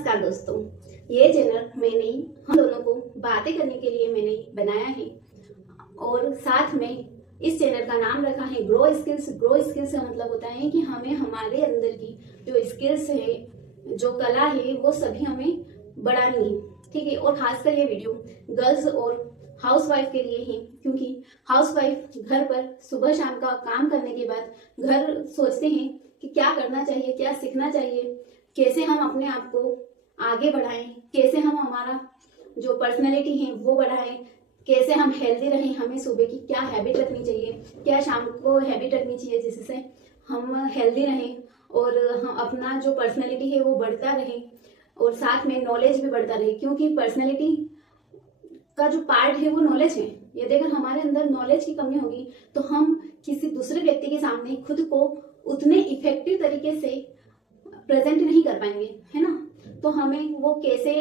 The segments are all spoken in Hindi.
नमस्कार दोस्तों, ये चैनल मैंने हम दोनों को बातें करने के लिए मैंने बनाया है और साथ में इस चैनल का नाम रखा है ग्रो स्किल्स। ग्रो स्किल्स का मतलब होता है कि हमें हमारे अंदर की जो स्किल्स है, जो कला है, वो सभी हमें बढ़ानी है। ठीक है। और खासकर ये वीडियो गर्ल्स और हाउसवाइफ के लिए है, क्योंकि हाउसवाइफ घर पर सुबह शाम का काम करने के बाद घर सोचते हैं कि क्या करना चाहिए, क्या सीखना चाहिए, कैसे हम अपने आप को आगे बढ़ाएं, कैसे हम हमारा जो पर्सनैलिटी है वो बढ़ाएं, कैसे हम हेल्दी रहें, हमें सुबह की क्या हैबिट रखनी चाहिए, क्या शाम को हैबिट रखनी चाहिए जिससे हम हेल्दी रहें और हम अपना जो पर्सनैलिटी है वो बढ़ता रहे और साथ में नॉलेज भी बढ़ता रहे। क्योंकि पर्सनैलिटी का जो पार्ट है वो नॉलेज है। यदि अगर हमारे अंदर नॉलेज की कमी होगी तो हम किसी दूसरे व्यक्ति के सामने खुद को उतने इफेक्टिव तरीके से प्रेजेंट नहीं कर पाएंगे, है ना। तो हमें वो कैसे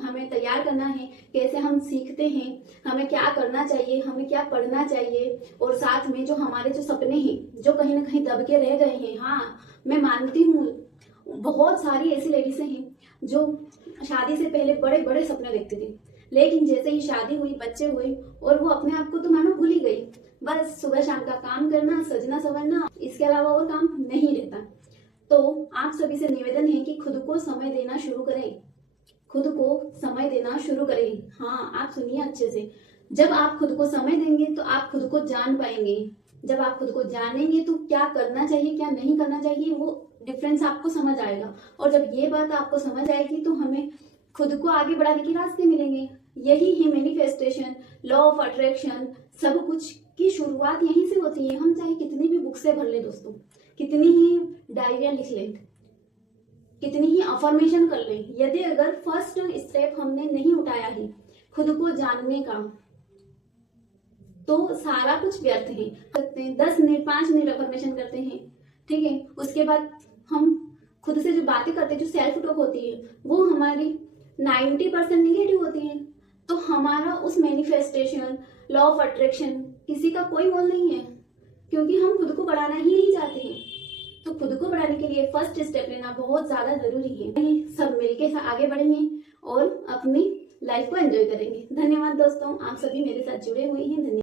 हमें तैयार करना है, कैसे हम सीखते हैं, हमें क्या करना चाहिए, हमें क्या पढ़ना चाहिए और साथ में जो हमारे जो सपने हैं जो कहीं ना कहीं दब के रह गए हैं। हाँ, मैं मानती हूँ बहुत सारी ऐसी लेडीज हैं जो शादी से पहले बड़े बड़े सपने देखती थी, लेकिन जैसे ही शादी हुई, बच्चे हुए और वो अपने आप को तो मानो भूल ही गई। बस सुबह शाम का काम करना, सजना संवरना, इसके अलावा और काम नहीं रहता। तो आप सभी से निवेदन है कि खुद को समय देना शुरू करें, खुद को समय देना शुरू करें। हाँ, आप सुनिए अच्छे से। जब आप खुद को समय देंगे तो आप खुद को जान पाएंगे। जब आप खुद को जानेंगे तो क्या करना चाहिए, क्या नहीं करना चाहिए, वो डिफरेंस आपको समझ आएगा। और जब ये बात आपको समझ आएगी तो हमें खुद को आगे बढ़ाने के रास्ते मिलेंगे। यही है मैनिफेस्टेशन, लॉ ऑफ अट्रैक्शन। सब कुछ की शुरुआत यहीं से होती है। हम चाहे कितनी भी बुक से भर ले दोस्तों, कितनी ही डायरिया लिख लें, कितनी ही अफर्मेशन कर लें, यदि अगर फर्स्ट स्टेप हमने नहीं उठाया है खुद को जानने का, तो सारा कुछ व्यर्थ है। करते हैं 10 मिनट 5 मिनट अफर्मेशन करते हैं, ठीक है। उसके बाद हम खुद से जो बातें करते हैं, जो सेल्फ टॉक होती है, वो हमारी 90% निगेटिव होती है। तो हमारा उस मैनिफेस्टेशन, लॉ ऑफ अट्रैक्शन किसी का कोई मोल नहीं है, क्योंकि हम खुद को बढ़ाना ही नहीं चाहते हैं। तो खुद को बढ़ाने के लिए फर्स्ट स्टेप लेना बहुत ज्यादा जरूरी है। सब मिलके आगे बढ़ेंगे और अपनी लाइफ को एंजॉय करेंगे। धन्यवाद दोस्तों, आप सभी मेरे साथ जुड़े हुए हैं। धन्यवाद।